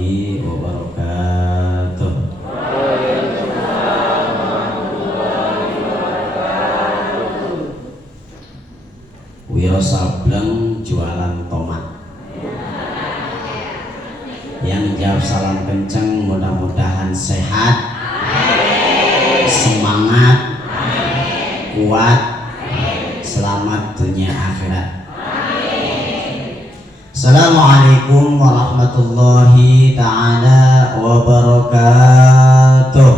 warahmatullahi wabarakatuh. Wiro Sableng jualan tomat. Yang jawab salam kenceng, mudah-mudahan sehat, semangat, kuat, selamat dunia akhirat. Assalamualaikum warahmatullahi ta'ala wabarakatuh.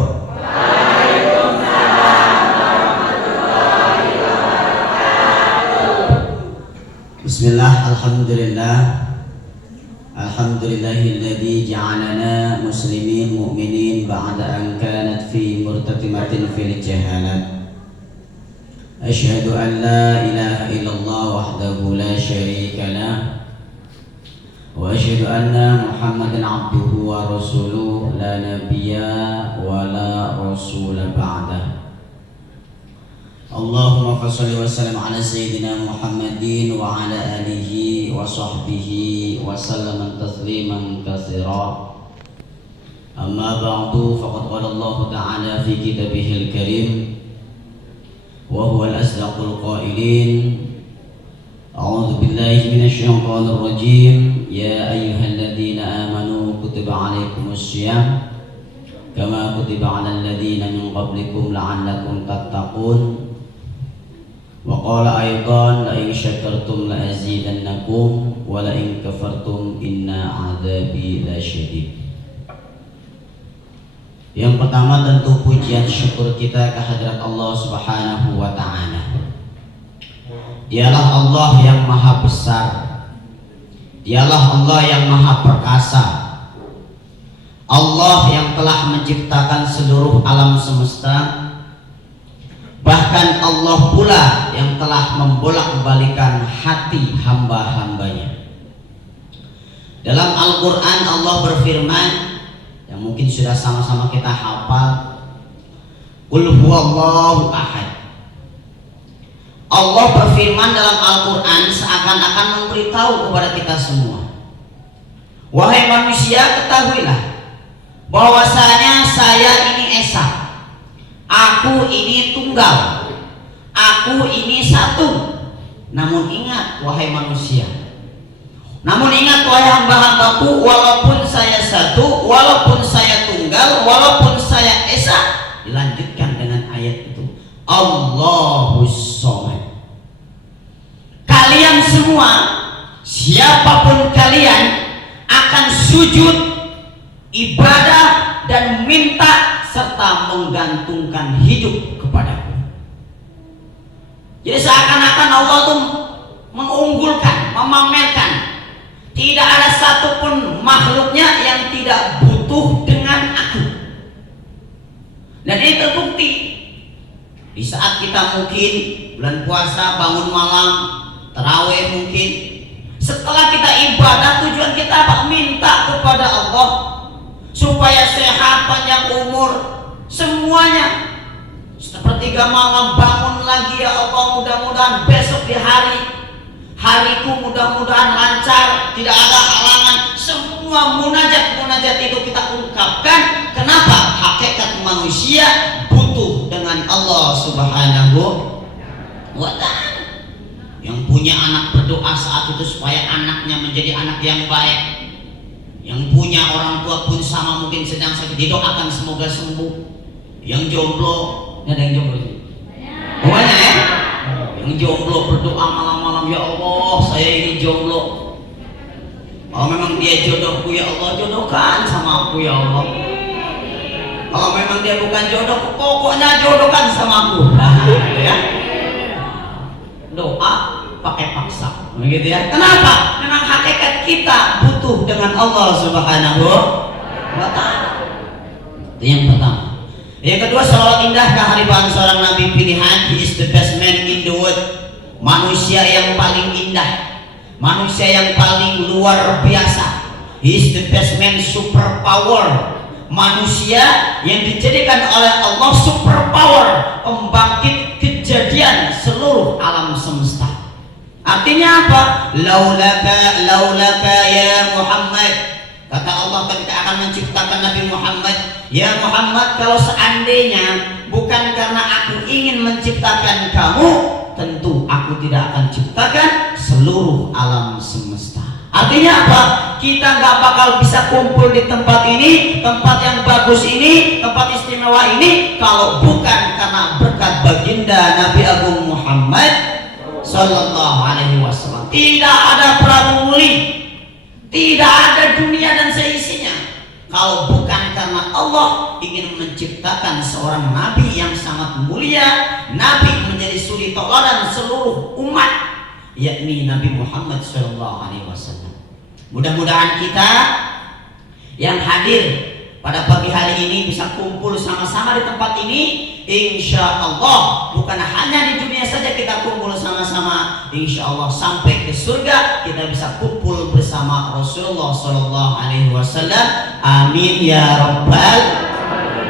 Bismillah, alhamdulillah, alhamdulillahilladzi ja'alana muslimin mu'minin ba'da an kanat fi murtatimatin fil jahalat. Asyhadu an la ilaha illallah wahdahu la syarika lah wa asyhadu anna Muhammadan abduhu wa rasuluh la nabiyya wa la rasula ba'dah. Allahumma fasholli wa sallim ala sayyidina Muhammadin wa ala alihi wa sahbihi wa sallam tasliman katsira. Amma ba'du, faqad qala Allah ta'ala fi kitabihil karim wa huwa al-asdaqul qailin. A'udzu billahi minasy syaithanir rajim. Ya ayyuhalladzina amanu kutiba 'alaikumus syiyam kama kutiba 'alal ladzina min qablikum la'allakum tattaqun. Wa qala aidan la in syakartum la azidannakum wa la in kafartum inna 'adzabi lasyadid. Yang pertama tentu pujian syukur kita kehadirat Allah Subhanahu wa taala. Dialah Allah yang maha besar. Dialah Allah yang maha perkasa. Allah yang telah menciptakan seluruh alam semesta. Bahkan Allah pula yang telah membolak-balikan hati hamba-hambanya. Dalam Al-Quran Allah berfirman, yang mungkin sudah sama-sama kita hafal, Qul huwallahu ahad. Allah berfirman dalam Al-Quran seakan-akan memberitahu kepada kita semua, wahai manusia, ketahuilah bahwasanya saya ini esa, aku ini tunggal, aku ini satu. Namun ingat wahai manusia, namun ingat wahai hamba-hambaku, walaupun saya satu, walaupun saya tunggal, walaupun saya esa. Dilanjutkan dengan ayat itu, Allahus Shomad. Kalian semua, siapapun kalian, akan sujud, ibadah, dan minta serta menggantungkan hidup kepadaku. Jadi seakan-akan Allah itu mengunggulkan, memamerkan, tidak ada satupun makhluknya yang tidak butuh dengan aku. Dan ini terbukti di saat kita mungkin bulan puasa, bangun malam, tarawih mungkin. Setelah kita ibadah, tujuan kita apa? Minta kepada Allah supaya sehat, panjang umur, semuanya. Sepertiga malam bangun lagi, ya Allah, mudah-mudahan besok di hariku mudah-mudahan lancar, tidak ada halangan. Semua munajat itu kita ungkapkan. Kenapa? Hakikat manusia butuh dengan Allah Subhanahu wa ta'ala. Yang punya anak berdoa saat itu supaya anaknya menjadi anak yang baik. Yang punya orang tua pun sama, mungkin sedang sakit, didoakan semoga sembuh. Yang jomblo, ada yang jomblo sih? Banyak ya? Yang jomblo berdoa malam-malam, ya Allah, saya ini jomblo. Kalau memang dia jodohku, ya Allah, jodohkan sama aku, ya Allah. Kalau memang dia bukan jodohku, pokoknya jodohkan sama aku. Nah, ya. Doa pakai paksa, begitu ya. Kenapa? Memang hakikat kita butuh dengan Allah Subhanahu wa ta'ala. Itu yang pertama. Yang kedua, salawat indah kehadiran seorang nabi pilihan. He is the best man in the world. Manusia yang paling indah, manusia yang paling luar biasa. He is the best man, super power. Manusia yang dijadikan oleh Allah super power, pembangkit kejadian seluruh alam semesta. Artinya apa? Laulaka ya Muhammad, Kata Allah ketika akan menciptakan Nabi Muhammad, ya Muhammad, kalau seandainya bukan karena aku ingin menciptakan kamu, tentu aku tidak akan ciptakan seluruh alam semesta. Artinya apa? Kita nggak bakal bisa kumpul di tempat ini, tempat yang bagus ini, tempat istimewa ini, kalau bukan karena berkat baginda Nabi Agung Muhammad Sallallahu Alaihi Wasallam. Tidak ada Prabu Muli, tidak ada dunia dan seisinya, kalau bukan karena Allah ingin menciptakan seorang Nabi yang sangat mulia, Nabi menjadi suri tauladan seluruh umat, yakni Nabi Muhammad Sallallahu Alaihi Wasallam. Mudah-mudahan kita yang hadir pada pagi hari ini bisa kumpul sama-sama di tempat ini. Insya Allah bukan hanya di dunia saja kita kumpul sama-sama, insya Allah sampai ke surga kita bisa kumpul bersama Rasulullah Sallallahu Alaihi Wasallam. Amin ya Rabbal,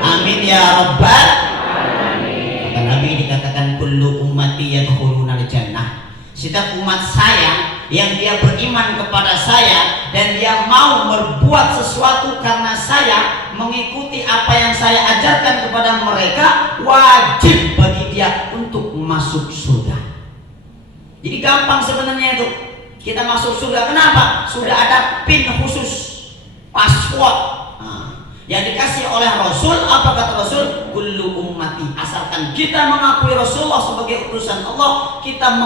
amin ya Rabbal. Kata Nabi dikatakan kullu ummati yadkhuluna al-jannah. Setiap umat saya yang dia beriman kepada saya dan dia mau berbuat sesuatu karena saya, mengikuti apa yang saya ajarkan kepada mereka, wajib bagi dia untuk masuk surga. Jadi gampang sebenarnya itu kita masuk surga. Kenapa? Sudah ada pin khusus, password yang dikasih oleh Rasul. Apa kata Rasul? Kullu ummati, asalkan kita mengakui Rasulullah sebagai utusan Allah, kita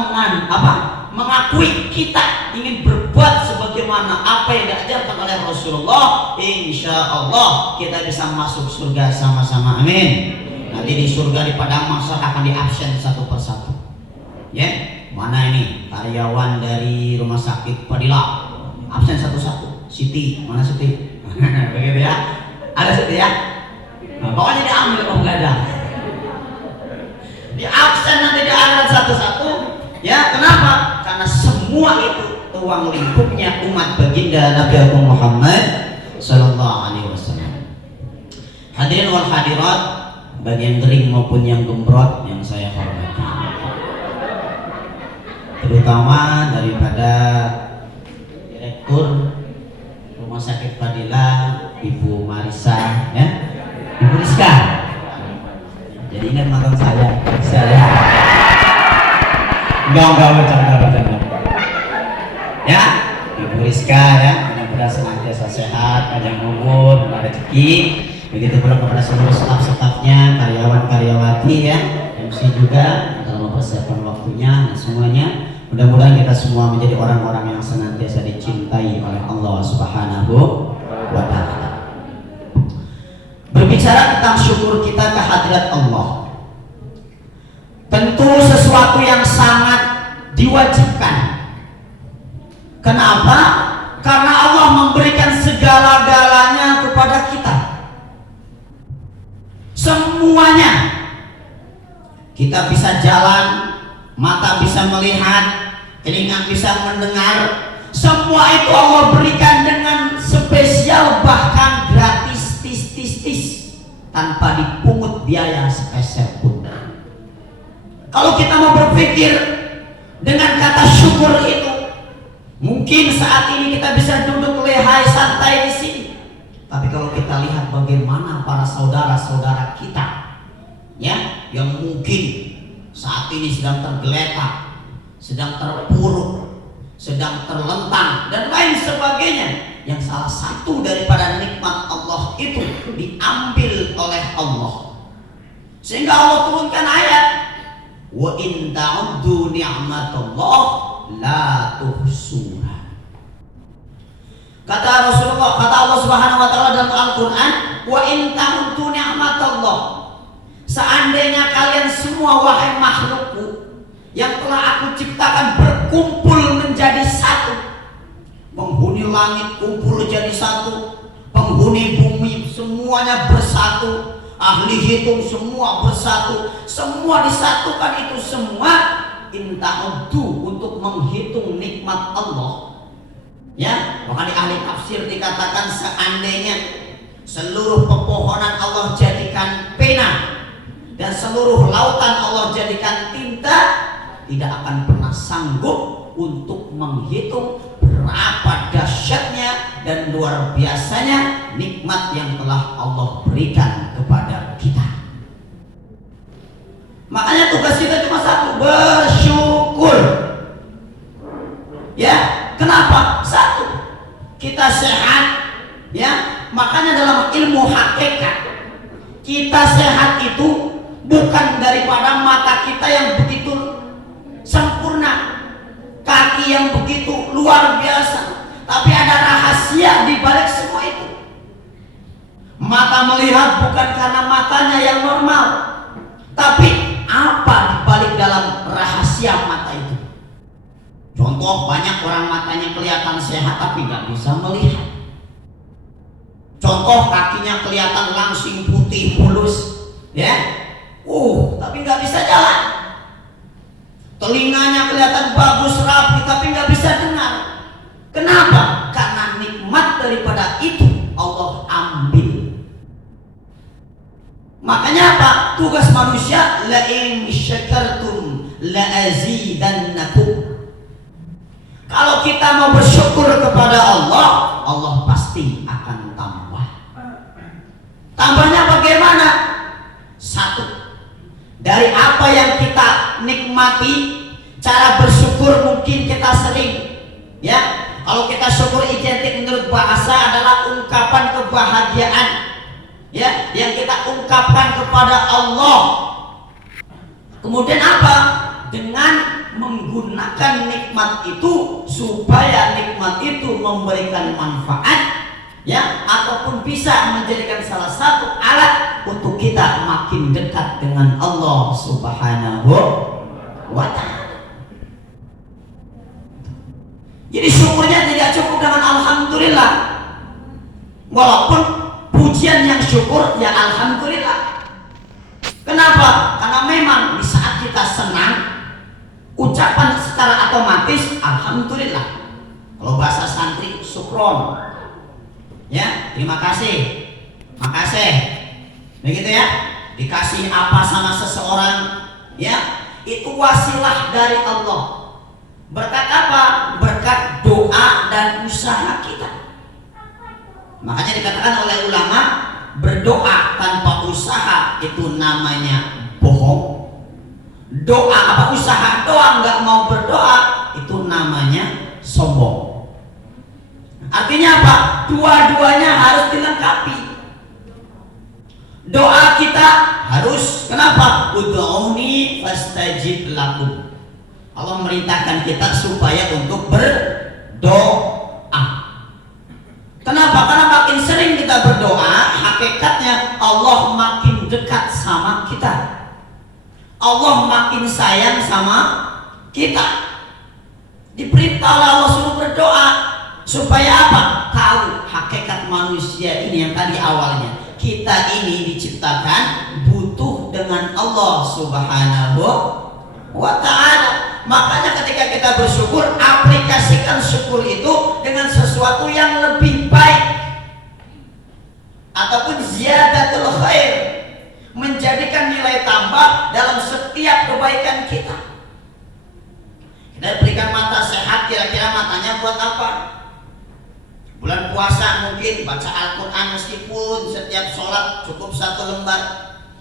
mengakui kita ingin berbuat sebagaimana apa yang diajarkan oleh Rasulullah, insya Allah kita bisa masuk surga sama-sama. Amin. Nanti di surga di padang mahsyar akan diabsen satu persatu. Ya, mana ini karyawan dari rumah sakit Fadilah, absen satu-satu. Siti, mana Siti? Begitu ya. Ada Siti ya. Nah, pokoknya diambil kalau nggak ada. Di absen nanti diangkat satu-satu. Ya, kenapa? Karena semua itu ruang lingkupnya umat baginda Nabi Agung Muhammad Sallallahu Alaihi Wasallam. Hadirin wal hadirat, bagian kering maupun yang gembrot yang saya hormati, terutama daripada Direktur Rumah Sakit Fadilah Ibu Marisa, ya, Ibu Rizka. Jadi ingat mantan saya. Enggak bercanda. Ya, Ibu Rizka ya, mudah-mudahan senantiasa sehat, panjang umur, rezeki. Begitu pula kepada seluruh staf-stafnya, karyawan-karyawati ya, MC juga dalam mempersiapkan waktunya dan semuanya. Mudah-mudahan kita semua menjadi orang-orang yang senantiasa dicintai oleh Allah Subhanahu wa Ta'ala. Berbicara tentang syukur kita kehadirat Allah, tentu sesuatu yang sangat diwajibkan. Kenapa? Karena Allah memberikan segala-galanya kepada kita. Semuanya. Kita bisa jalan, mata bisa melihat, telinga bisa mendengar. Semua itu Allah berikan dengan spesial, bahkan gratis, tis, tanpa dipungut biaya sepeser pun. Kalau kita mau berpikir dengan kata syukur itu, mungkin saat ini kita bisa duduk lehai santai di sini. Tapi kalau kita lihat bagaimana para saudara-saudara kita, ya, yang mungkin saat ini sedang tergeletak, sedang terpuruk, sedang terlentang dan lain sebagainya, yang salah satu daripada nikmat Allah itu diambil oleh Allah, sehingga Allah turunkan ayat, wa in ta'uddu ni'matallah la tuhsuha. Kata Rasulullah, kata Allah Subhanahu wa Ta'ala dalam Al-Quran, wa in ta'uddu ni'matallah, seandainya kalian semua wahai makhlukku yang telah aku ciptakan berkumpul menjadi satu, penghuni langit kumpul jadi satu, penghuni bumi semuanya bersatu, ahli hitung semua bersatu, semua disatukan, itu semua inta'uddu, untuk menghitung nikmat Allah. Ya, bahkan di ahli tafsir dikatakan seandainya seluruh pepohonan Allah jadikan pena dan seluruh lautan Allah jadikan tinta, tidak akan pernah sanggup untuk menghitung berapa dahsyatnya dan luar biasanya nikmat yang telah Allah berikan kepada kita. Makanya tugas kita cuma satu, bersyukur. Ya, kenapa? Satu, kita sehat. Ya, makanya dalam ilmu hakikat, kita sehat itu bukan daripada mata kita yang begitu sempurna, kaki yang begitu luar biasa, tapi ada rahasia di balik semua itu. Mata melihat bukan karena matanya yang normal, tapi apa di balik dalam rahasia mata itu. Contoh, banyak orang matanya kelihatan sehat tapi nggak bisa melihat. Contoh, kakinya kelihatan langsing putih mulus, ya, tapi nggak bisa jalan. Telinganya kelihatan bagus rapi tapi nggak bisa dengar. Kenapa? Karena nikmat daripada itu Allah ambil. Makanya apa? Tugas manusia, la in syakartum la azidannakum. Kalau kita mau bersyukur kepada Allah, Allah pasti akan tambah. Tambahnya bagaimana? Satu, dari apa yang kita nikmati, cara bersyukur mungkin kita sering, ya. Kalau kita syukur identik menurut bahasa adalah ungkapan kebahagiaan, ya, yang kita ungkapkan kepada Allah. Kemudian apa? Dengan menggunakan nikmat itu supaya nikmat itu memberikan manfaat, ya, ataupun bisa menjadikan salah satu alat untuk kita makin dekat dengan Allah Subhanahu wa ta'ala. Jadi syukurnya tidak cukup dengan alhamdulillah, walaupun pujian yang syukur ya alhamdulillah. Kenapa? Karena memang di saat kita senang, ucapan secara otomatis alhamdulillah. Kalau bahasa santri, syukron, ya, terima kasih, makasih, begitu ya. Dikasih apa sama seseorang, ya, itu wasilah dari Allah. Berkat apa? Berkat doa dan usaha kita. Makanya dikatakan oleh ulama, berdoa tanpa usaha itu namanya bohong. Doa apa usaha doa nggak mau berdoa itu namanya sombong. Artinya apa? Dua-duanya harus dilengkapi. Doa kita harus, kenapa? Ud'uni fastajib lakum. Allah merintahkan kita supaya untuk berdoa. Kenapa? Karena makin sering kita berdoa, hakikatnya Allah makin dekat sama kita. Allah makin sayang sama kita. Diperintah oleh Allah suruh berdoa supaya apa? Tahu hakikat manusia ini yang tadi awalnya. Kita ini diciptakan butuh dengan Allah Subhanahu wa ta'ala. Makanya ketika kita bersyukur, aplikasikan syukur itu dengan sesuatu yang lebih baik ataupun ziyadatul khair, menjadikan nilai tambah dalam setiap kebaikan kita. Kita berikan mata sehat, kira-kira matanya buat apa? Bulan puasa mungkin baca Al-Quran, meskipun setiap sholat cukup 1 lembar.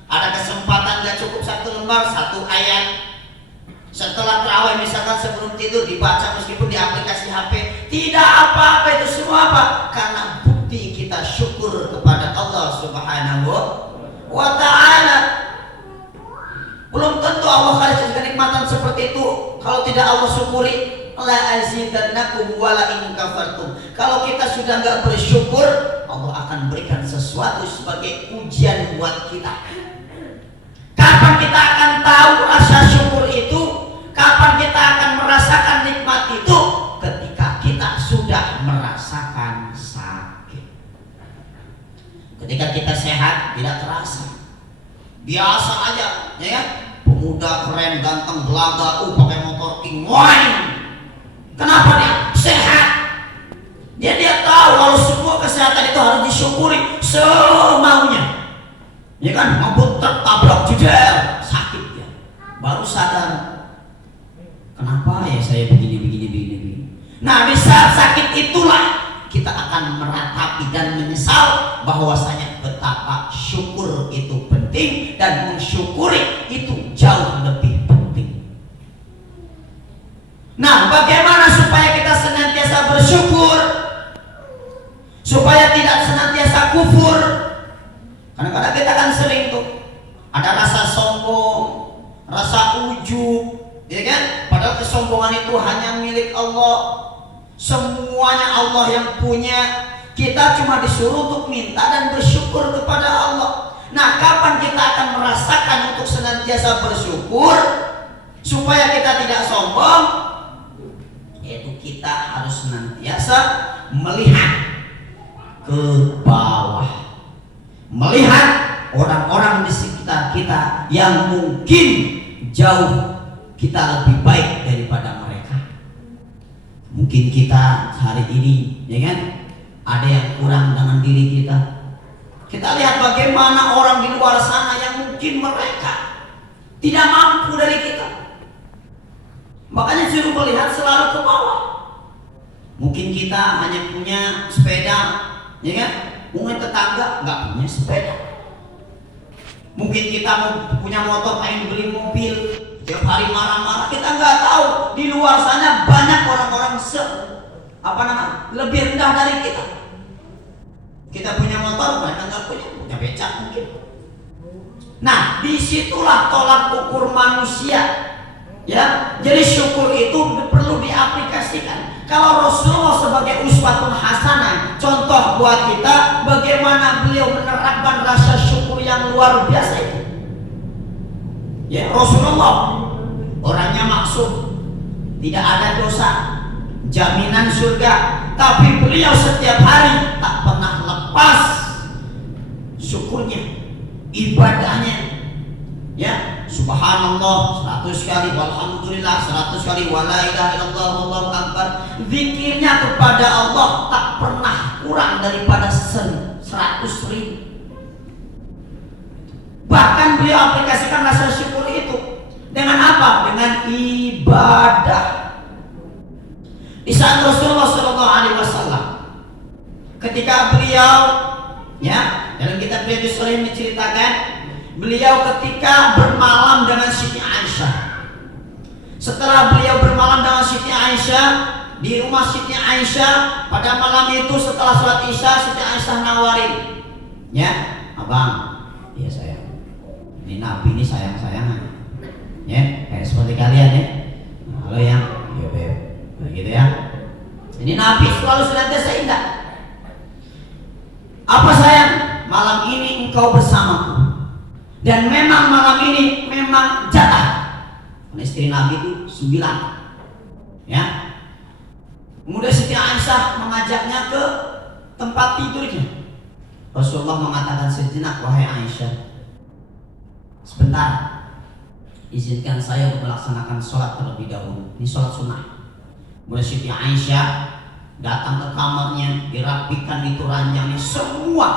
Ada kesempatan gak cukup 1 lembar, 1 ayat. Setelah terawih misalkan sebelum tidur dibaca meskipun di aplikasi HP. Tidak apa-apa, itu semua apa? Karena bukti kita syukur kepada Allah Subhanahu wa ta'ala. Belum tentu Allah kasih kenikmatan seperti itu kalau tidak Allah syukuri. La azidannakum wa la in kafartum. Kalau kita sudah nggak bersyukur, Allah akan berikan sesuatu sebagai ujian buat kita. Kapan kita akan tahu rasa syukur itu? Kapan kita akan merasakan nikmat itu? Ketika kita sudah merasakan sakit. Ketika kita sehat tidak terasa, biasa aja, ya kan? Pemuda keren, ganteng, belaga, pakai motor king, wine. Kenapa dia sehat? Dia tahu kalau semua kesehatan itu harus disyukuri semaunya. Ya kan, ngebut tertabrak jeder, sakit dia. Baru sadar, kenapa ya saya begini. Nah, di saat sakit itulah kita akan meratapi dan menyesal bahwasanya betapa syukur itu penting dan mensyukuri itu jauh lebih penting. Nah, bagaimana supaya kita senantiasa bersyukur, supaya tidak senantiasa kufur? Kadang-kadang kita kan sering tuh ada rasa sombong, rasa ujub, ya kan? Padahal kesombongan itu hanya milik Allah. Semuanya Allah yang punya. Kita cuma disuruh untuk minta dan bersyukur kepada Allah. Nah, kapan kita akan merasakan untuk senantiasa bersyukur supaya kita tidak sombong? Yaitu kita harus senantiasa melihat ke bawah, melihat orang-orang di sekitar kita yang mungkin jauh kita lebih baik daripada mereka. Mungkin kita hari ini, ya kan, ada yang kurang dengan diri kita. Kita lihat bagaimana orang di luar sana yang mungkin mereka tidak mampu dari kita. Makanya suruh melihat selalu ke bawah. Mungkin kita hanya punya sepeda, ya kan? Mungkin tetangga nggak punya sepeda. Mungkin kita punya motor, pengen beli mobil, tiap hari marah-marah. Kita nggak tahu di luar sana banyak orang-orang lebih rendah dari kita. Kita punya motor, mereka nggak punya becak mungkin. Nah, disitulah tolak ukur manusia. Ya, jadi syukur itu perlu diaplikasikan. Kalau Rasulullah sebagai uswatun hasanah, contoh buat kita bagaimana beliau menerapkan rasa syukur yang luar biasa itu. Ya, Rasulullah orangnya maksum, tidak ada dosa, jaminan surga, tapi beliau setiap hari tak pernah lepas syukurnya, ibadahnya. Ya, subhanallah 100 kali, walhamdulillah 100 kali, wala ilaha illallah wallahu akbar. Zikirnya kepada Allah tak pernah kurang daripada 100.000. Bahkan beliau aplikasikan rasa syukur itu dengan apa? Dengan ibadah. Di saat Rasulullah Shallallahu Alaihi Wasallam, ketika beliau, ya, dalam kitab Riyadhus Shalihin menceritakan, beliau ketika bermalam dengan Siti Aisyah. Setelah beliau bermalam dengan Siti Aisyah di rumah Siti Aisyah, pada malam itu setelah sholat Isya, Siti Aisyah nawarin, ya, abang, iya sayang, ini Nabi ini sayang-sayangan, ya, kayak seperti kalian ya. Halo yang, iya beb, begitu ya. Ini Nabi selalu senantiasa indah. Apa sayang? Malam ini engkau bersamaku. Dan memang malam ini memang jatah. Karena istri Nabi itu 9. Ya. Kemudian Siti Aisyah mengajaknya ke tempat tidurnya. Rasulullah mengatakan, sejenak wahai Aisyah, sebentar, izinkan saya untuk melaksanakan sholat terlebih dahulu. Ini sholat sunnah. Kemudian Siti Aisyah datang ke kamarnya, dirapikan itu ranjangnya semua,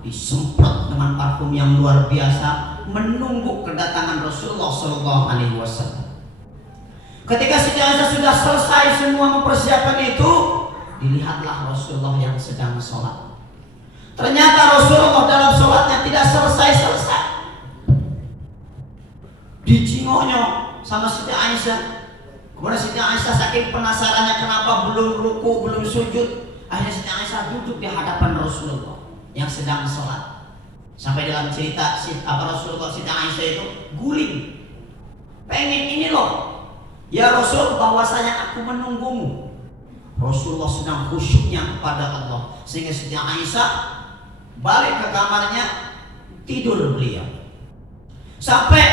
disemprot dengan parfum yang luar biasa, menunggu kedatangan Rasulullah Shallallahu Alaihi Wasallam. Ketika Siti Aisyah sudah selesai semua mempersiapkan itu, dilihatlah Rasulullah yang sedang sholat. Ternyata Rasulullah dalam sholatnya tidak selesai. Dijingoknya sama Siti Aisyah. Kemudian Siti Aisyah saking penasarannya kenapa belum ruku, belum sujud, akhirnya Siti Aisyah duduk di hadapan Rasulullah yang sedang sholat. Sampai dalam cerita Rasulullah, Siti Aisyah itu guling, pengen ini loh, ya Rasul, bahwasanya aku menunggumu. Rasulullah sedang khusyuknya kepada Allah, sehingga Siti Aisyah balik ke kamarnya, tidur beliau. Sampai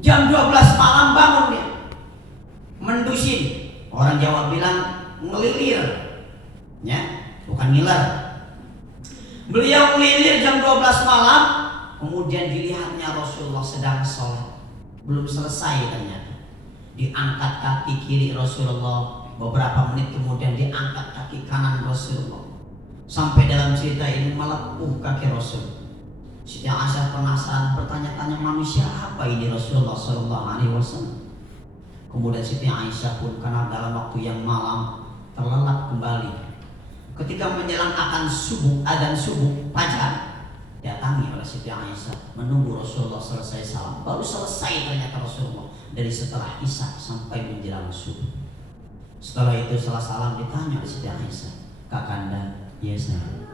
jam 12 malam bangun dia, mendusin. Orang Jawa bilang ngelilir, ya, bukan ngiler. Beliau ngelilir jam 12 malam, kemudian dilihatnya Rasulullah sedang sholat, belum selesai ternyata. Diangkat kaki kiri Rasulullah, beberapa menit kemudian diangkat kaki kanan Rasulullah, sampai dalam cerita ini melepuh kaki Rasul. Siti Aisyah penasaran, bertanya-tanya, manusia apa ini Rasulullah Shallallahu Alaihi Wasallam. Kemudian Siti Aisyah pun karena dalam waktu yang malam terlelap kembali Ketika menjelang akan subuh, adzan subuh, fajar, datangi oleh Siti Aisyah, menunggu Rasulullah selesai salam. Baru selesai ternyata Rasulullah dari setelah Isya sampai menjelang subuh. Setelah itu setelah salam ditanya oleh Siti Aisyah, Kakanda, ya saya,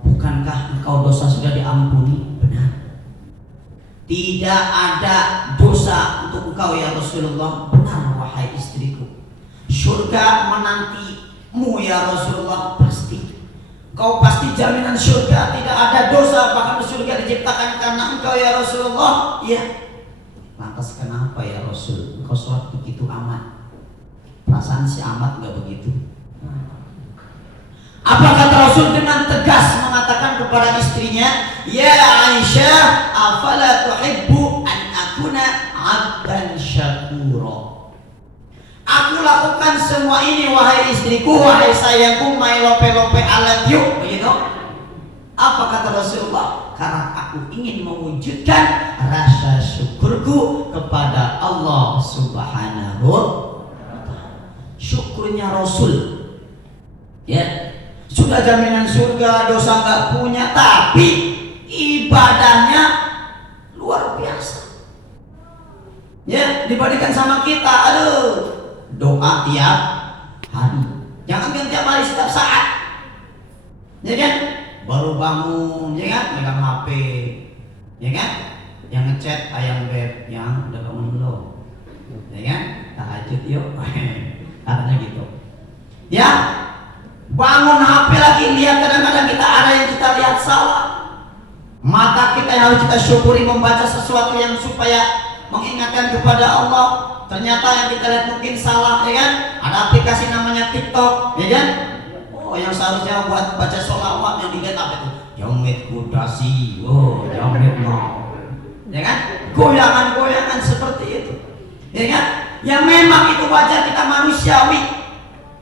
bukankah engkau dosa sudah diampuni? Benar. Tidak ada dosa untuk engkau ya Rasulullah. Benar wahai istriku. Surga menantimu ya Rasulullah. Pasti. Kau pasti jaminan surga. Tidak ada dosa. Bahkan surga diciptakan karena engkau ya Rasulullah. Iya. Lantas kenapa ya Rasul engkau sholat begitu amat? Perasaan si amat gak begitu. Apa kata Rasul dengan tegas mengatakan kepada istrinya, ya Aisyah, afala tuhibbu an akuna abdan syakura. Aku lakukan semua ini wahai istriku, wahai sayangku, my lope-lope I love you, begitu. Apa kata Rasulullah? Karena aku ingin mewujudkan rasa syukurku kepada Allah Subhanahu wa ta'ala. Syukurnya Rasul, ya. Sudah jaminan surga, dosa nggak punya, tapi ibadahnya luar biasa. Ya, dibandingkan sama kita, aduh, doa tiap hari. Jangan kan tiap hari, setiap saat. Ya kan? Baru bangun, ya kan? Megang HP, ya kan? Yang ngechat ayam beb, yang udah bangun belum? Ya kan? Tahajud yuk, katanya gitu. Ya. Bangun HP lagi, lihat kadang-kadang kita ada yang kita lihat salah. Mata kita yang harus kita syukuri membaca sesuatu yang supaya mengingatkan kepada Allah. Ternyata yang kita lihat mungkin salah, ya kan? Ada aplikasi namanya TikTok, ya kan? Oh, yang seharusnya buat baca sholawat yang dilihat apa itu? Jamit kudasi, oh, jamit mau, ya kan? Goyangan-goyangan seperti itu, ya kan? Yang memang itu wajar, kita manusiawi,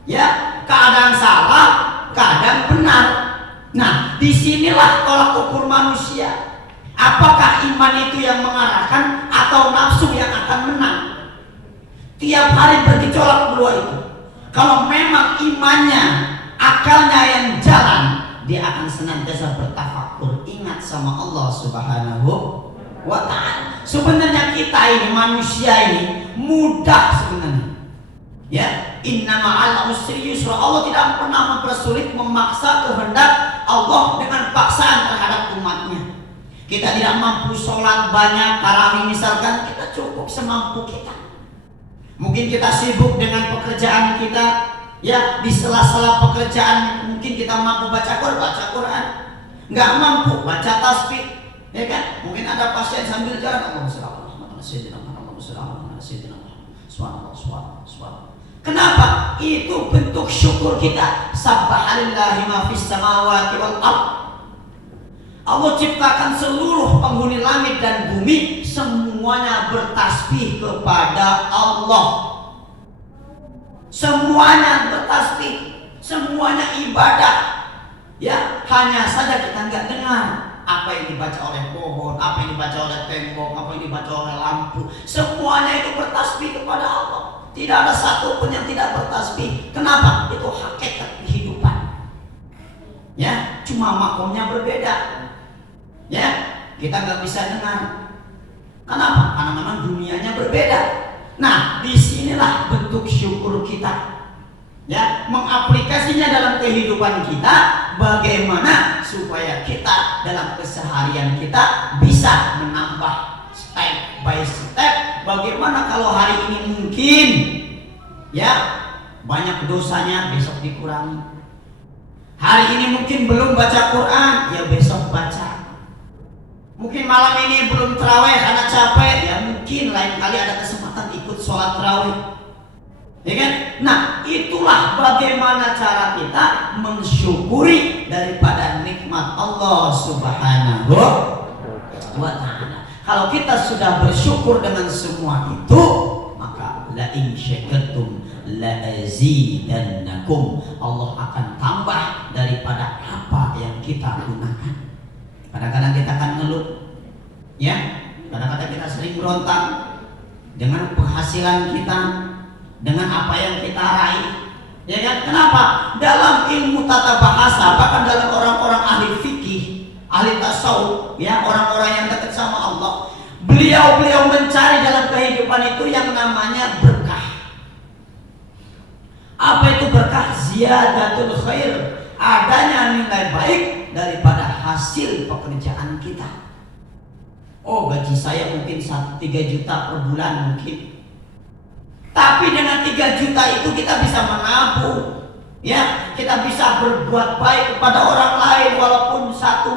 ya. Kadang salah, kadang benar. Nah, disinilah tolak ukur manusia. Apakah iman itu yang mengarahkan atau nafsu yang akan menang? Tiap hari bergejolak kedua itu. Kalau memang imannya, akalnya yang jalan, dia akan senantiasa bertafakur, ingat sama Allah Subhanahu wa ta'ala. Sebenarnya kita ini, manusia ini mudah sebenarnya. Ya, inna ma'al usri yusra. Allah tidak pernah mempersulit, memaksa kehendak Allah dengan paksaan terhadap umatnya. Kita tidak mampu sholat banyak tarawih misalkan, kita cukup semampu kita. Mungkin kita sibuk dengan pekerjaan kita, ya, di sela-sela pekerjaan mungkin kita mampu baca Quran, nggak mampu baca tasbih, ya kan? Mungkin ada pasien sambil jalan, Allahumma sholli ala Muhammad, Allahumma sholli ala sayyidina Muhammad, subhanallah. Kenapa? Itu bentuk syukur kita. Subhanallahi ma fis samawati wal ardh. Allah ciptakan seluruh penghuni langit dan bumi, semuanya bertasbih kepada Allah. Semuanya bertasbih, semuanya ibadah. Ya, hanya saja kita nggak dengar apa yang dibaca oleh pohon, apa yang dibaca oleh tembok, apa yang dibaca oleh lampu. Semuanya itu bertasbih kepada Allah. Tidak ada satu pun yang tidak bertasbih. Kenapa? Itu hakikat kehidupan. Ya, cuma makomnya berbeda. Ya, kita nggak bisa dengar. Kenapa? Karena memang dunianya berbeda. Nah, disinilah bentuk syukur kita. Ya, mengaplikasinya dalam kehidupan kita, bagaimana supaya kita dalam keseharian kita bisa menambah step by step. Bagaimana kalau hari ini mungkin, ya, banyak dosanya, besok dikurangi. Hari ini mungkin belum baca Quran, ya besok baca. Mungkin malam ini belum terawih karena capek, ya mungkin lain kali ada kesempatan ikut sholat terawih. Ya kan? Nah, itulah bagaimana cara kita mensyukuri daripada nikmat Allah Subhanahu wa ta'ala. Kalau kita sudah bersyukur dengan semua itu, maka la in syakartum la azidannakum. Allah akan tambah daripada apa yang kita gunakan. Kadang-kadang kita akan ngeluh, ya. Kadang-kadang kita sering berontak dengan penghasilan kita, dengan apa yang kita raih, Ya kan? Kenapa? Dalam ilmu tata bahasa, bahkan dalam orang-orang ahli fikih, ahli tasawuf, ya, orang-orang yang dekat sama Allah, beliau mencari dalam kehidupan itu yang namanya berkah. Apa itu berkah? Ziyadatul khair, adanya nilai baik daripada hasil pekerjaan kita. Oh, gaji saya mungkin 3 juta per bulan mungkin. Tapi dengan 3 juta itu kita bisa menabung, ya, kita bisa berbuat baik kepada orang lain walaupun satu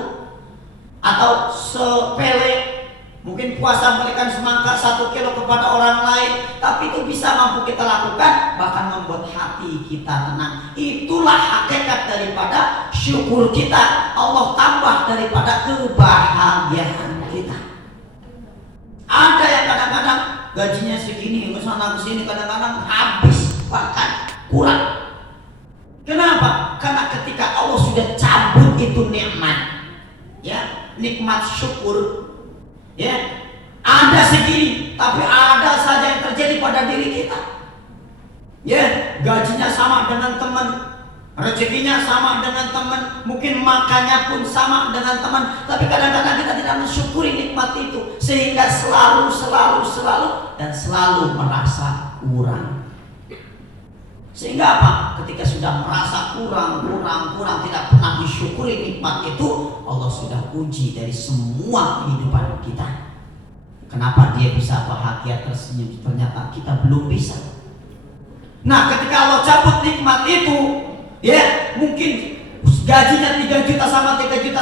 atau sepele. Mungkin puasa berikan semangka 1 kilo kepada orang lain, tapi itu bisa mampu kita lakukan, bahkan membuat hati kita tenang. Itulah hakikat daripada syukur kita. Allah tambah daripada kebahagiaan kita. Ada yang kadang-kadang gajinya segini, kesana kesini, kadang-kadang habis, bahkan kurang. Kenapa? Karena ketika Allah sudah cabut itu nikmat, ya, nikmat syukur, ya, ada segini, tapi ada saja yang terjadi pada diri kita. Ya, gajinya sama dengan teman, rezekinya sama dengan teman, mungkin makannya pun sama dengan teman, tapi kadang-kadang kita tidak mensyukuri nikmat itu, sehingga selalu dan selalu merasa kurang. Sehingga apa? Ketika sudah merasa kurang, tidak pernah mensyukuri nikmat itu, Allah sudah uji dari semua kehidupan kita. Kenapa dia bisa bahagia tersenyum, ternyata kita belum bisa. Nah, ketika Allah cabut nikmat itu, ya, mungkin gajinya 3 juta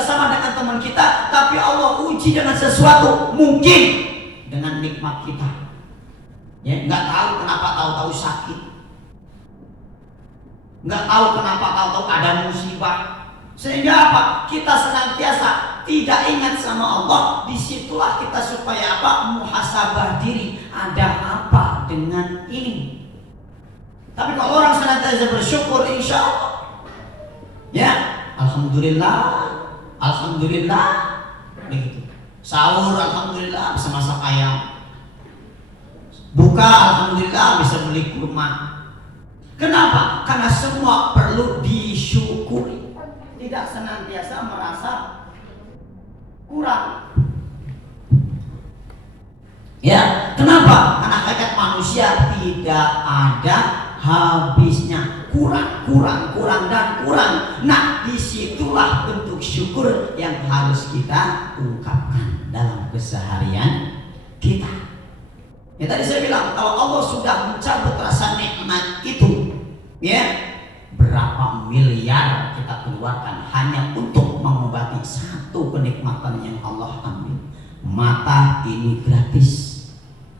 sama dengan teman kita, tapi Allah uji dengan sesuatu, mungkin dengan nikmat kita. Ya, nggak tahu kenapa tahu-tahu sakit, nggak tahu kenapa tahu-tahu ada musibah, sehingga apa? Kita senantiasa tidak ingat sama Allah. Disitulah kita supaya apa? Muhasabah diri, ada apa dengan ini. Tapi kalau orang senantiasa bersyukur, insya Allah, ya, alhamdulillah, begitu. Sahur, alhamdulillah, bisa masak ayam. Buka, alhamdulillah, bisa beli kurma. Kenapa? Karena semua perlu disyukuri, tidak senantiasa merasa kurang. Ya, kenapa? Karena hakikat manusia tidak ada habisnya, kurang. Nah, disitulah bentuk syukur yang harus kita ungkapkan dalam keseharian kita. Ya, tadi saya bilang kalau Allah sudah mencabut rasa nikmat itu, ya, berapa miliar kita keluarkan hanya untuk mengobati satu kenikmatan yang Allah ambil. Mata ini gratis.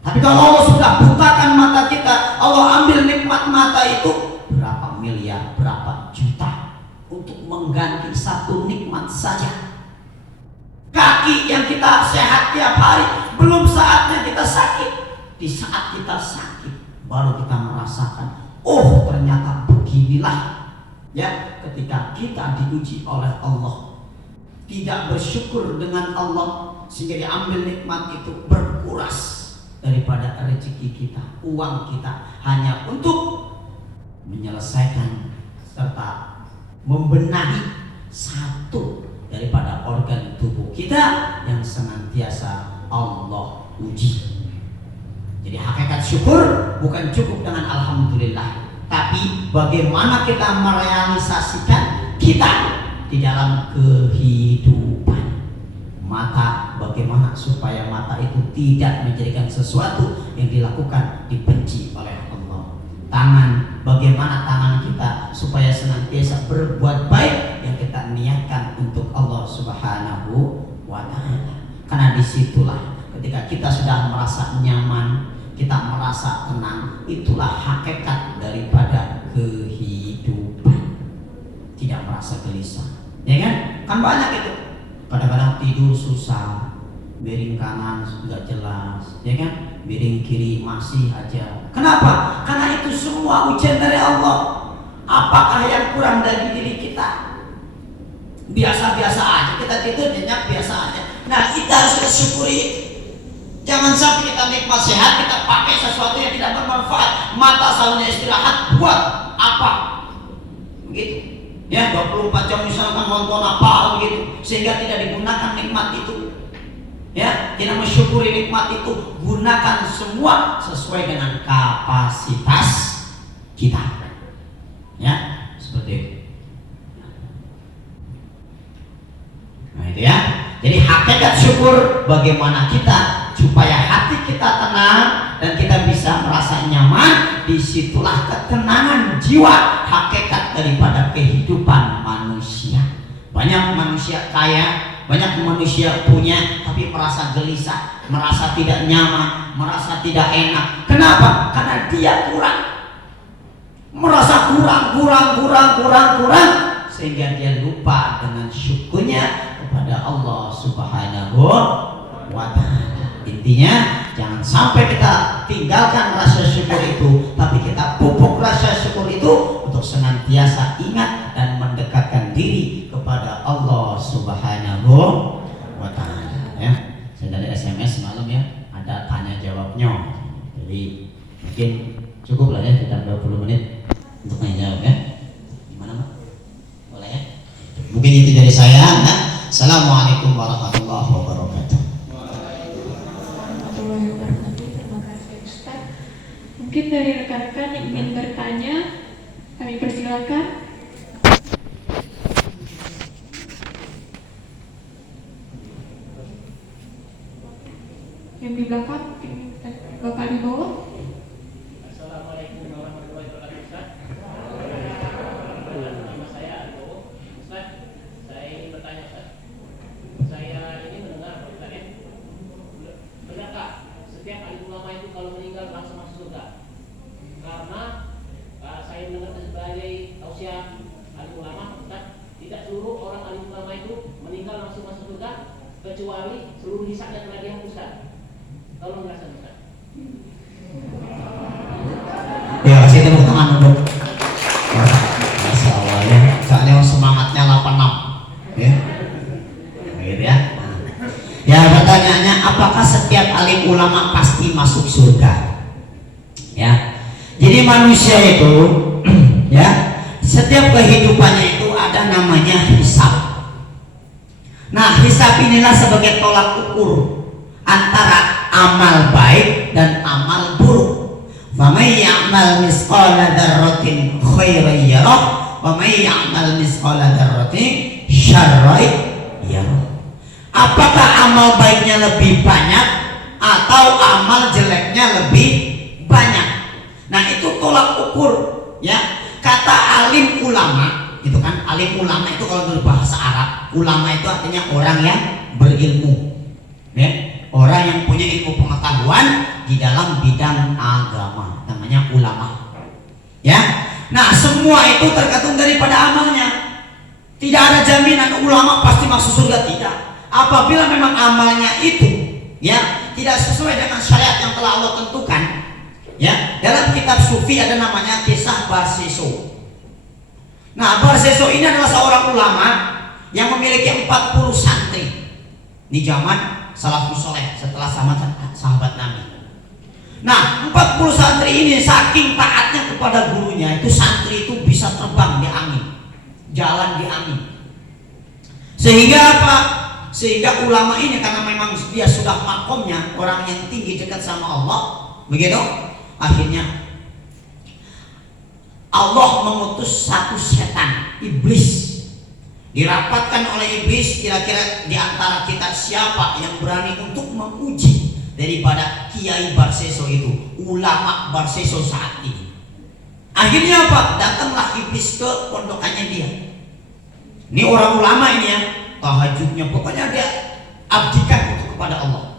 Tapi kalau Allah sudah butakan mata kita, Allah ambil nikmat mata itu, berapa miliar, berapa juta untuk mengganti satu nikmat saja. Kaki yang kita sehat tiap hari, belum saatnya kita sakit. Di saat kita sakit baru kita merasakan, oh ternyata beginilah, ya, ketika kita diuji oleh Allah, tidak bersyukur dengan Allah, sehingga diambil nikmat itu, berkuras daripada rezeki kita, uang kita, hanya untuk menyelesaikan serta membenahi satu daripada organ tubuh kita yang senantiasa Allah uji. Jadi hakikat syukur bukan cukup dengan alhamdulillah, tapi bagaimana kita merealisasikan kita di dalam kehidupan. Mata, bagaimana supaya mata itu tidak menjadikan sesuatu yang dilakukan dibenci oleh Allah. Tangan, bagaimana tangan kita supaya senantiasa berbuat baik yang kita niatkan untuk Allah Subhanahu wa ta'ala. Karena disitulah ketika kita sudah merasa nyaman, kita merasa tenang, itulah hakikat daripada kehidupan. Tidak merasa gelisah, ya kan? Kan banyak itu. Kadang-kadang tidur susah, miring kanan nggak jelas, ya kan? Miring kiri masih aja. Kenapa? Karena itu semua ujian dari Allah. Apakah yang kurang dari diri kita? Biasa-biasa aja, kita tidur nyenyak biasa aja. Nah, kita harus bersyukuri. Jangan sampai kita nikmat sehat, kita pakai sesuatu yang tidak bermanfaat. Mata sahunya istirahat, buat apa? begitu. Ya, 24 jam misalkan nonton apa begitu, sehingga tidak digunakan nikmat itu. Ya, tidak mensyukuri nikmat itu. Gunakan semua sesuai dengan kapasitas kita. Ya, seperti itu. Nah, itu ya. Jadi hakikat syukur bagaimana kita supaya hati kita tenang dan kita bisa merasa nyaman. Disitulah ketenangan jiwa, hakikat daripada kehidupan manusia. Banyak manusia kaya, banyak manusia punya, tapi merasa gelisah, merasa tidak nyaman, merasa tidak enak. Kenapa? Karena dia kurang, merasa kurang, sehingga dia lupa dengan syukurnya kepada Allah Subhanahu wa Ta'ala. Intinya jangan sampai kita tinggalkan rasa syukur itu, tapi kita pupuk rasa syukur itu untuk senantiasa ingat dan mendekatkan diri kepada Allah Subhanahu wa Ta'ala. Ya, saya dari SMS malam ya, ada tanya jawabnya. Jadi mungkin cukup lah ya, kita 20 menit untuk tanya jawab ya. Gimana Pak? Boleh ya? Mungkin itu dari saya. Nah, Assalamualaikum warahmatullahi wabarakatuh. Terima kasih Ustaz. Mungkin dari rekan-rekan yang ingin bertanya, kami persilakan. Yang di belakang, mungkin Bapak di bawah. Assalamualaikum warahmatullahi wabarakatuh. Ustaz. Nama saya Aldo. Ustaz, saya ingin bertanya Ustaz. Saya ini mendengar Ustaz ya, benarkah setiap alim ulama itu kalau meninggal langsung masuk surga? Karena saya mendengar sebagai tausiah alim ulama Ustaz, tidak seluruh orang alim ulama itu meninggal langsung masuk surga, kecuali seluruh hisabnya telah dihapuskan. Tolong jelaskan Ustaz. Ya, kasih tepuk tangan untuk Masya Allah ya, soalnya semangatnya 86 ya, begitu ya. Ya, pertanyaannya, apakah setiap alim ulama pasti masuk surga? Ya, jadi manusia itu ya, setiap kehidupannya itu ada namanya hisab. Nah, hisab inilah sebagai tolak ukur antara amal baik dan amal buruk. Faman ya'mal misqala dzarratin khairan yarah wa may ya'mal misqala dzarratin syarran yarah. Apakah amal baiknya lebih banyak atau amal jeleknya lebih banyak? Nah, itu tolak ukur ya. Kata alim ulama, itu kan alim ulama itu kalau dalam bahasa Arab, ulama itu artinya orang yang berilmu. Ya. Orang yang punya ilmu pengetahuan di dalam bidang agama, namanya ulama. Ya, nah semua itu tergantung daripada amalnya. Tidak ada jaminan ulama pasti masuk surga, tidak. Apabila memang amalnya itu, ya, tidak sesuai dengan syariat yang telah Allah tentukan. Ya, dalam kitab sufi ada namanya kisah Barseso. Nah, Barseso ini adalah seorang ulama yang memiliki 40 santri di zaman salafus soleh setelah sahabat Nabi. Nah, 40 santri ini saking taatnya kepada gurunya, itu santri itu bisa terbang di angin, jalan di angin. Sehingga apa? Sehingga ulama ini karena memang dia sudah makomnya orang yang tinggi dekat sama Allah, begitu. Akhirnya Allah mengutus satu setan, iblis. Dirapatkan oleh iblis, kira-kira di antara kita siapa yang berani untuk menguji daripada Kiai Barseso itu, ulama Barseso saat ini. Akhirnya apa? Datanglah iblis ke pondokannya dia. Ini orang ulama ini ya, tahajudnya pokoknya dia abdikan untuk kepada Allah.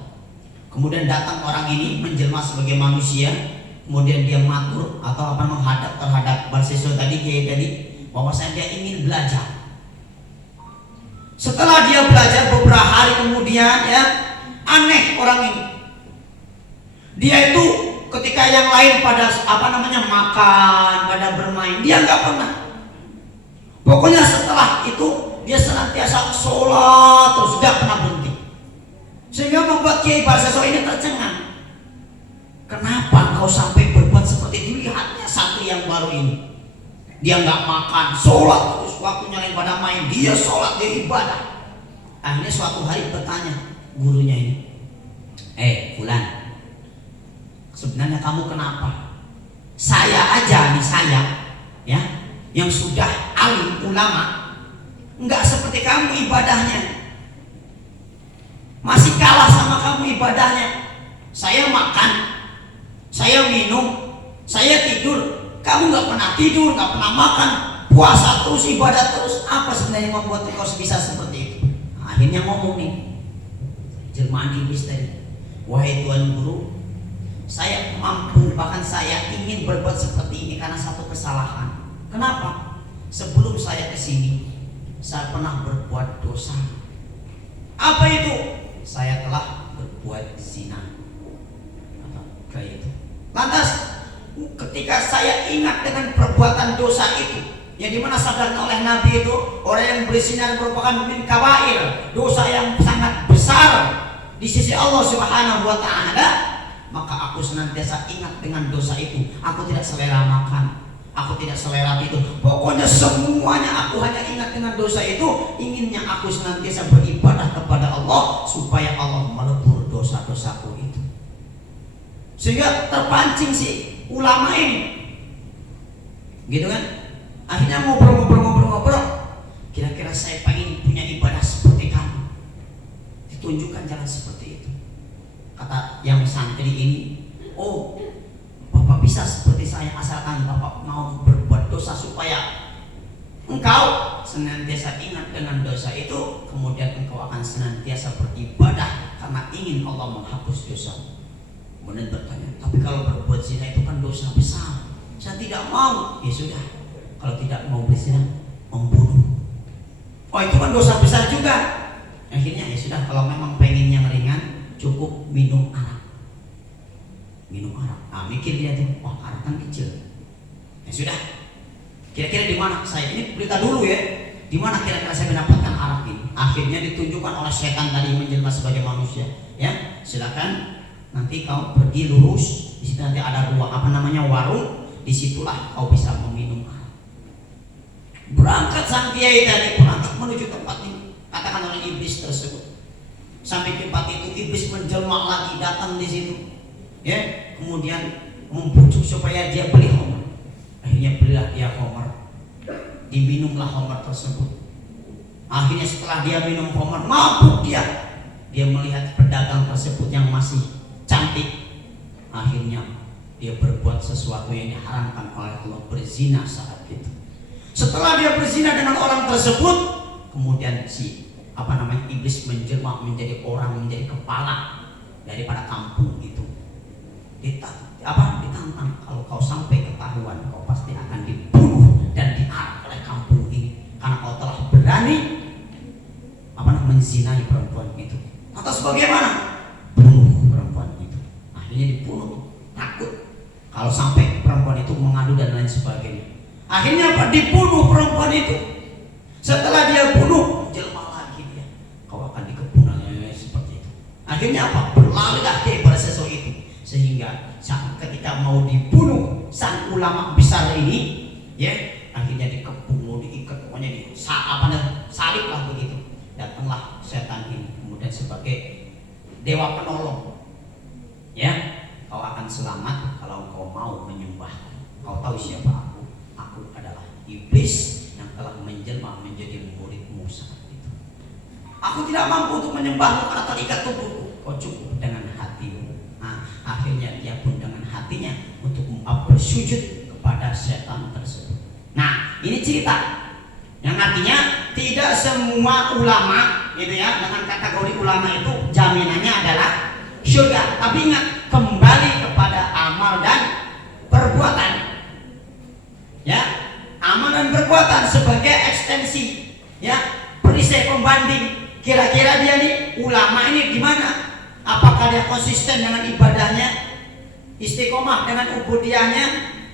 Kemudian datang orang ini menjelma sebagai manusia, kemudian dia matur atau apa menghadap terhadap Barseso tadi, Kiai tadi, bahwasanya dia ingin belajar. Setelah dia belajar beberapa hari kemudian ya, aneh orang ini. Dia itu ketika yang lain pada makan, pada bermain, dia nggak pernah. Pokoknya setelah itu dia senantiasa sholat terus, nggak pernah berhenti. Sehingga membuat Kiai Barseso ini tercengang. Kenapa kau sampai berbuat seperti itu? Lihatnya santri yang baru ini. Dia nggak makan, sholat terus, waktunya lain pada main, dia sholat, dia ibadah. Akhirnya suatu hari bertanya gurunya ini, Fulan, sebenarnya kamu kenapa? Saya aja nih, saya ya, yang sudah alim ulama, nggak seperti kamu ibadahnya, masih kalah sama kamu ibadahnya. Saya makan, saya minum, saya tidur, kamu nggak pernah tidur, nggak pernah makan, puasa terus, ibadah terus. Apa sebenarnya yang membuat kau bisa seperti itu? Akhirnya ngomong nih jelmaan iblis tadi, wahai Tuan Guru, saya mampu, bahkan saya ingin berbuat seperti ini karena satu kesalahan. Kenapa? Sebelum saya kesini, saya pernah berbuat dosa. Apa itu? Saya telah berbuat zina. Kayak itu. Lantas, ketika saya ingat dengan perbuatan dosa itu, yang dimana sadarkan oleh Nabi itu, orang yang berzina merupakan min kabair, dosa yang sangat besar di sisi Allah Subhanahu wa Ta'ala, maka aku senantiasa ingat dengan dosa itu. Aku tidak selera makan, aku tidak selera itu, pokoknya semuanya aku hanya ingat dengan dosa itu. Inginnya aku senantiasa beribadah kepada Allah supaya Allah melebur dosa-dosaku itu. Sehingga terpancing si ulama ini, gitu kan? Akhirnya ngobrol, kira-kira saya pengen punya ibadah seperti kamu, ditunjukkan jalan seperti itu. Kata yang santri ini, oh Bapak bisa seperti saya asalkan Bapak mau berbuat dosa supaya engkau senantiasa ingat dengan dosa itu, kemudian engkau akan senantiasa beribadah karena ingin Allah menghapus dosa. Kemudian bertanya, tapi kalau berbuat zina itu kan dosa besar, saya tidak mau. Ya sudah, kalau tidak mau berzina, membunuh. Oh itu kan dosa besar juga. Akhirnya ya sudah, kalau memang pengen yang ringan, cukup minum arak. Minum arak. Nah mikir dia tuh, wah arak kan kecil. Ya sudah, kira-kira di mana saya ini berita dulu ya, di mana kira-kira saya mendapatkan arak ini? Akhirnya ditunjukkan oleh setan tadi menjelma sebagai manusia. Ya, silakan. Nanti kau pergi lurus, di situ nanti ada warung, disitulah kau bisa meminum arak. Berangkat sang kiai tadi berangkat menuju tempat ini, katakan oleh iblis tersebut. Sampai tempat itu iblis menjelma lagi datang di situ, ya, kemudian membujuk supaya dia beli khamar. Akhirnya belilah dia khamar, diminumlah khamar tersebut. Akhirnya setelah dia minum khamar, mabuk dia melihat pedagang tersebut yang masih cantik. Akhirnya dia berbuat sesuatu yang diharamkan oleh Allah, berzina saat itu. Setelah dia berzina dengan orang tersebut, kemudian iblis menjelma menjadi orang, menjadi kepala daripada kampung itu. Ditantang, kalau kau sampai ketahuan, kau pasti akan dibunuh dan diarak oleh kampung ini karena kau telah berani menzinai perempuan itu. Atas bagaimana? Bunuh perempuan itu. Akhirnya dibunuh, takut kalau sampai perempuan itu mengadu dan lain sebagainya. Akhirnya dibunuh perempuan itu. Setelah dia bunuh, jelma lagi dia, kau akan dikepung seperti itu. Akhirnya berlarilah dia pada sesuatu itu, sehingga ketika mau dibunuh sang ulama besar ini, ya, akhirnya dikepung, mau diikat, pokoknya salib lah begitu. Datanglah setan ini kemudian sebagai dewa penolong, ya, kau akan selamat kalau kau mau menyembah. Kau tahu siapa aku? Aku adalah iblis yang telah menjelma menjadi muridmu saat itu. Aku tidak mampu untuk menyembahmu karena terikat tubuhku. Kau cukup dengan hatimu. Nah, akhirnya dia pun dengan hatinya untuk bersujud kepada setan tersebut. Nah, ini cerita yang artinya tidak semua ulama, gitu ya, dengan kategori ulama itu jaminannya adalah surga. Tapi ingat, kembali kepada amal dan perbuatan, ya, amal dan perbuatan sebagai ekstensi, ya, perisai pembanding. Kira-kira dia nih ulama ini gimana? Apakah dia konsisten dengan ibadahnya, istiqomah dengan ubudiyahnya,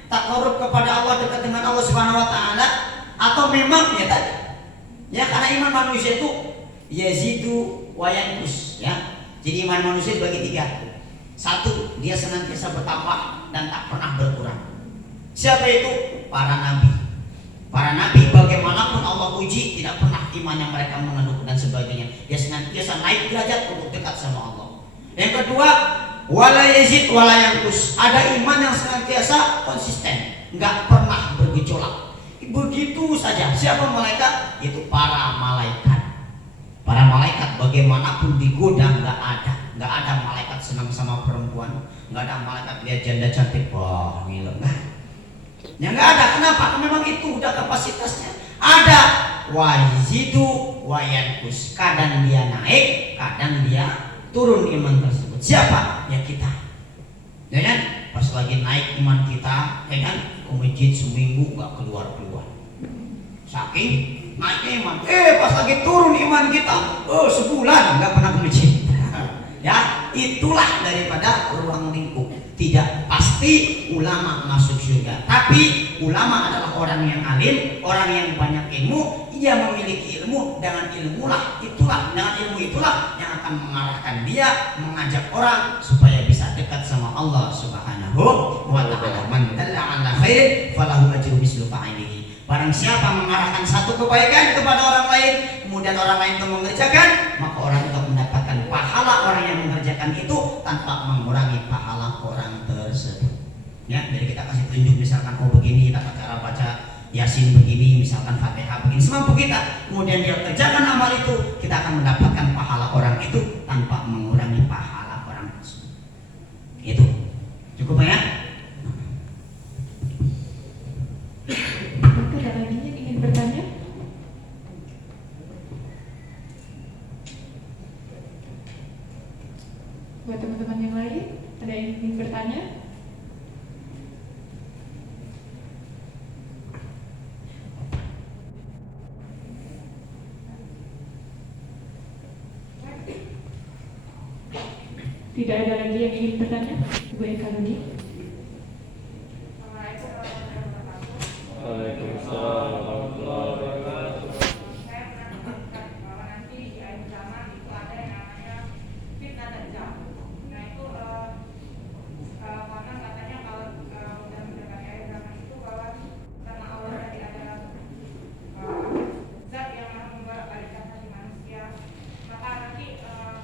takarub kepada Allah, dekat dengan Allah Subhanahu wa Ta'ala, atau memang ya tadi, ya, karena iman manusia itu yazidu wa yanqus, ya. Jadi iman manusia dibagi tiga. Satu, dia senantiasa bertambah dan tak pernah berkurang. Siapa itu? Para nabi. Para nabi bagaimanapun Allah uji, tidak pernah imannya mereka mengeluh dan sebagainya. Dia senantiasa naik derajat untuk dekat sama Allah. Yang kedua, wala yazid wala yanqus. Ada iman yang senantiasa konsisten, nggak pernah bergejolak. Begitu saja. Siapa malaikat? Itu para malaikat. Para malaikat bagaimanapun digoda nggak ada malaikat senang sama perempuan, nggak ada malaikat lihat janda cantik, wah gila, ya nggak ada. Kenapa? Memang itu udah kapasitasnya. Ada wajidu wayankus. Kadang dia naik, kadang dia turun iman tersebut. Siapa? Ya kita. Ya kan? Pas lagi naik iman kita, ya kan? Ke masjid seminggu nggak keluar. Saking naiknya iman. Pas lagi turun iman kita, sebulan nggak pernah ke masjid. Ya, itulah daripada ruang lingkup. Tidak pasti ulama masuk surga, tapi ulama adalah orang yang alim, orang yang banyak ilmu. Ia memiliki ilmu, dengan ilmu itulah yang akan mengarahkan dia, mengajak orang supaya bisa dekat sama Allah Subhanahu wa ta'ala. Man dalla 'ala khairin falahu ajru mislu fa'ilihi. Barang siapa mengarahkan satu kebaikan kepada orang lain, kemudian orang lain itu mengerjakan, maka orang itu mendapatkan pahala orang yang mengerjakan itu tanpa mengurangi pahala orang tersebut. Ya, jadi kita kasih tunjuk, misalkan begini tata cara baca Yasin begini, misalkan Fatihah begini, semampu kita. Kemudian dia kerjakan amal itu, kita akan mendapatkan pahala orang itu tanpa mengurangi pahala orang tersebut. Itu cukup ya? Ada lagi yang ingin bertanya? Buat teman-teman yang lain, ada yang ingin bertanya? Tidak ada lagi yang ingin bertanya? Ibu Eka Rudi. Waalaikumsalam warahmatullahi wabarakatuh. Saya pernah menemukan bahwa nanti di akhir zaman itu ada yang namanya fitnah dajjal. Nah itu karena katanya kalau udah mendekati akhir zaman itu bahwa karena Allah tadi ada zat yang membuat balikan hati manusia, maka nanti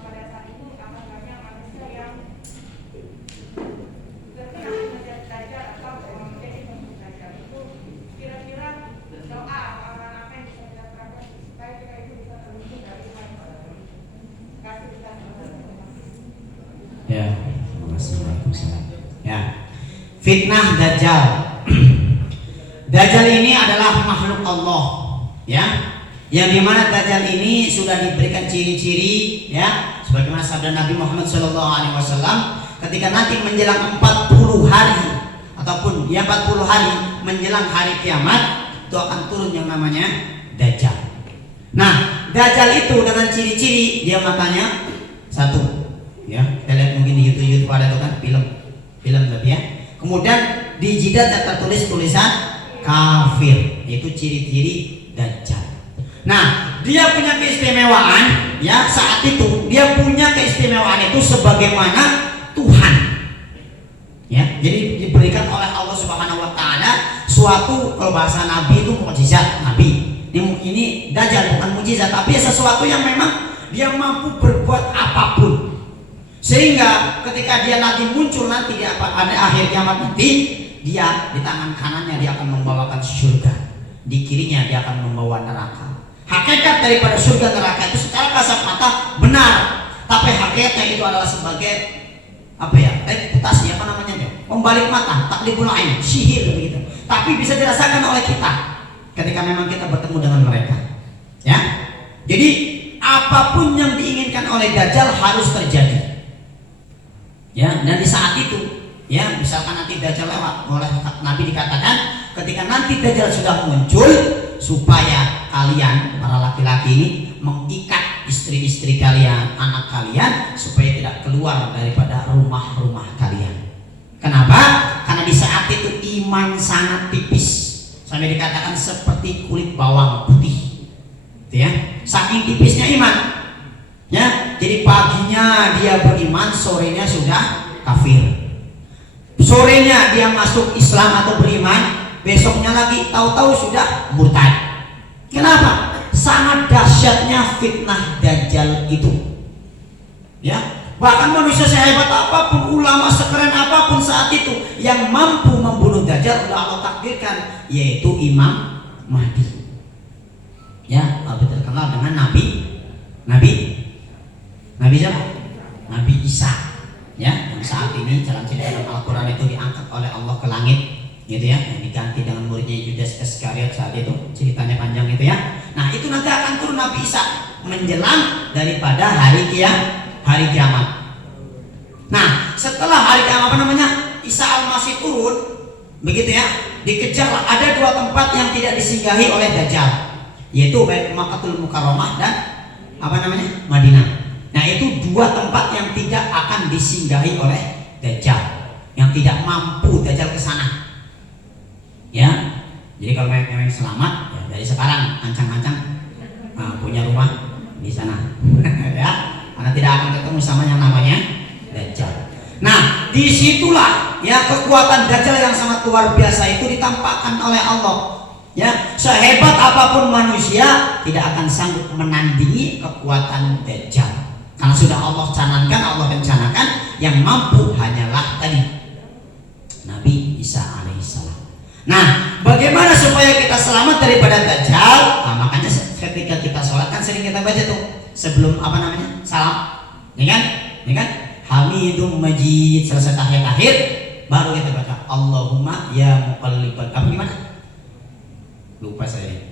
pada saat itu akan banyak manusia yang terkena menjadi dajjal atau menjadi musuh dajjal. Itu kira-kira doa apa yang bisa kita terapkan supaya kita itu bisa terlindung dari hal itu. Kasih kita. Ya, terima kasih. Waalaikumsalam. Ya, fitnah Dajjal. Dajjal ini adalah makhluk Allah, ya. Yang dimana Dajjal ini sudah diberikan ciri-ciri, ya, sebagaimana sabda Nabi Muhammad SAW, ketika nanti menjelang 40 hari ataupun 40 hari menjelang hari kiamat, itu akan turun yang namanya Dajjal. Nah, Dajjal itu dengan ciri-ciri dia matanya satu, ya, kita lihat mungkin di YouTube ada tuh kan film lebih ya. Kemudian di jidatnya tertulis tulisan kafir, itu ciri-ciri Dajjal. Nah, dia punya keistimewaan, ya, saat itu dia punya keistimewaan itu sebagaimana Tuhan, ya. Jadi diberikan oleh Allah Subhanahu wa ta'ala suatu, kalau bahasa Nabi itu mukjizat Nabi. Ini Dajjal bukan mukjizat, tapi sesuatu yang memang dia mampu berbuat apapun. Sehingga ketika dia nanti muncul nanti di pada akhir kiamat nanti, dia di tangan kanannya dia akan membawakan surga, di kirinya dia akan membawa neraka. Hakikat daripada surga neraka itu secara kasat mata benar, tapi hakikatnya itu adalah sebagai apa ya, reputasi, apa namanya ya, pembalik mata, taklibul ain, sihir begitu. Tapi bisa dirasakan oleh kita ketika memang kita bertemu dengan mereka, ya. Jadi apapun yang diinginkan oleh Dajjal harus terjadi, ya. Dan di saat itu, ya, misalkan nanti Dajjal lewat, oleh Nabi dikatakan ketika nanti Dajjal sudah muncul, supaya kalian para laki-laki ini mengikat istri-istri kalian, anak kalian, supaya tidak keluar daripada rumah-rumah kalian. Kenapa? Karena di saat itu iman sangat tipis, sampai dikatakan seperti kulit bawang putih, ya. Saking tipisnya iman, ya. Jadi paginya dia beriman, sorenya sudah kafir. Sorenya dia masuk Islam atau beriman, besoknya lagi tahu-tahu sudah murtad. Kenapa? Sangat dahsyatnya fitnah Dajjal itu. Ya, bahkan manusia sehebat apapun, ulama sekeren apapun saat itu, yang mampu membunuh Dajjal sudah Allah takdirkan, yaitu Imam Mahdi. Ya, lebih terkenal dengan Nabi siapa? Nabi Isa. Ya, yang saat ini dalam cerita Al-Quran itu diangkat oleh Allah ke langit, gitu ya, yang diganti dengan muridnya Judas Iskariot saat itu, ceritanya panjang itu ya. Nah, itu nanti akan turun Nabi Isa menjelang daripada hari kiamat. Nah, setelah hari kiamat Isa Al-Masih turun, begitu ya, dikejar. Ada dua tempat yang tidak disinggahi oleh Dajjal, yaitu Makkatul Mukarramah dan Madinah. Nah, itu dua tempat yang tidak akan disinggahi oleh Dajjal, yang tidak mampu Dajjal ke sana. Ya, jadi kalau memang selamat, ya dari sekarang ancang-ancang punya rumah di sana, ya, karena tidak akan ketemu sama yang namanya Dajjal. Nah, disitulah ya kekuatan Dajjal yang sangat luar biasa itu ditampakkan oleh Allah. Ya, sehebat apapun manusia tidak akan sanggup menandingi kekuatan Dajjal. Karena sudah Allah canangkan, Allah rencanakan, yang mampu hanyalah tadi Nabi Isa alaihissalam. Nah, bagaimana supaya kita selamat daripada Dajjal? Nah, makanya ketika kita sholat kan sering kita baca tuh sebelum salam, ya kan? Hamidum Majid, selesai tahiyat akhir baru kita baca Allahumma ya muqallibal, apa gimana? Lupa saya.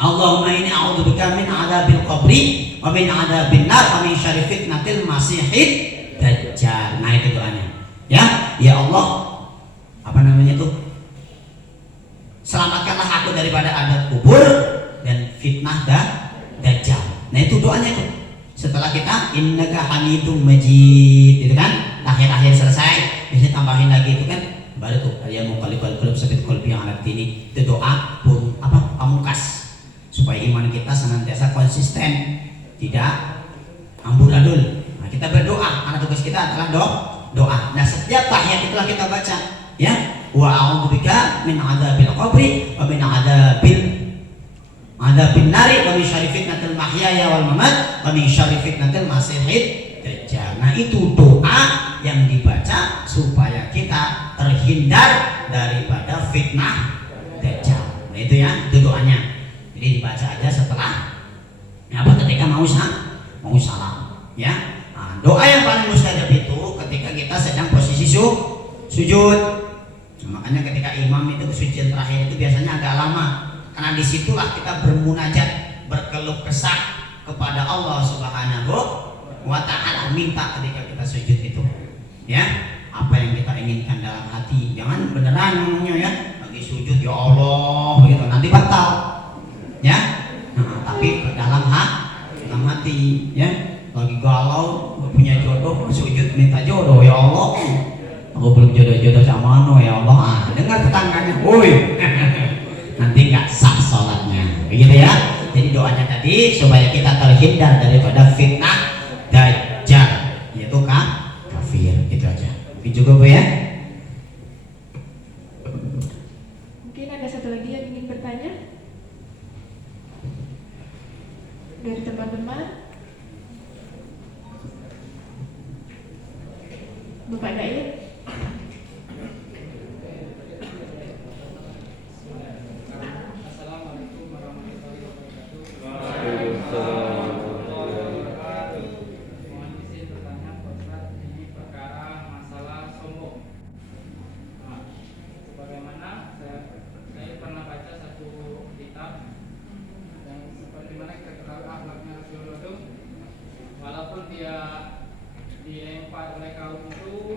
Allahumma inni a'udzubika min 'adzabil qabri wa min 'adzabin nar wa min syarri fitnatil masiihid dajjal. Nah, itu doanya. Ya Allah, selamatkanlah aku daripada adab kubur dan fitnah dajjal. Nah, itu doanya itu. Setelah kita innaka hamidum majid, itu kan, akhir selesai, biasanya tambahin lagi itu kan, baru tuh ya muqallibal qulub sabit qalbi ala dini. Itu doa pun pamungkas supaya iman kita senantiasa konsisten, tidak amburadul. Nah, kita berdoa karena tugas kita adalah doa. Nah, setiap tahiyat itulah kita baca, ya, wa a'udzubika min 'adzabil qabri wa min 'adzabin nari wa min syarri fitnatil mahyaya wal mamat wa min syarri fitnatil masiihid dajjal. Nah, itu doa yang dibaca supaya kita terhindar daripada fitnah dajjal. Nah, itu ya, itu doanya. Jadi dibaca aja setelah ketika mau salam, ya. Nah, doa yang paling mustajab itu ketika kita sedang posisi sujud. Nah, makanya ketika imam itu sujud terakhir itu biasanya agak lama, karena disitulah kita bermunajat, berkeluh kesah kepada Allah Subhanahu wa Ta'ala, minta ketika kita sujud itu, ya, apa yang kita inginkan dalam hati. Jangan beneran ngomongnya ya, lagi sujud ya Allah begitu, nanti batal. Ya, tapi dalam hati, ya, lagi galau, punya jodoh, sujud minta jodoh, ya Allah, aku belum jodoh sama ya Allah. Dengar tetangganya, woi, nanti nggak sah sholatnya, begitu ya. Jadi doanya tadi supaya kita terhindar daripada fitnah dajjal, yaitu kafir, gitu aja. Mungkin juga Bu ya. Mungkin ada satu lagi yang ingin bertanya dari teman-teman. Bapak Dair. Assalamualaikum warahmatullahi wabarakatuh. Mohon izin bertanya Pak Ustaz, ini perkara masalah sombong. Nah, sebagaimana saya pernah baca satu kitab yang seperti mana kita ketahui akhlaknya Rasulullah itu, walaupun dia dilempar oleh kaum itu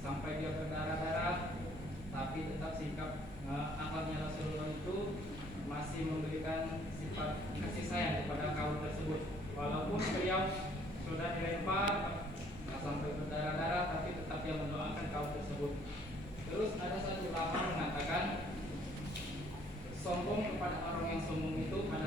sampai dia berdarah-darah, tapi tetap sikap akhlaknya Rasulullah itu masih memberikan sifat kasih sayang kepada kaum tersebut, walaupun beliau sudah dilempar sampai berdarah-darah, tapi tetap dia mendoakan kaum tersebut. Terus ada satu ulama mengatakan sombong kepada orang yang sombong itu adalah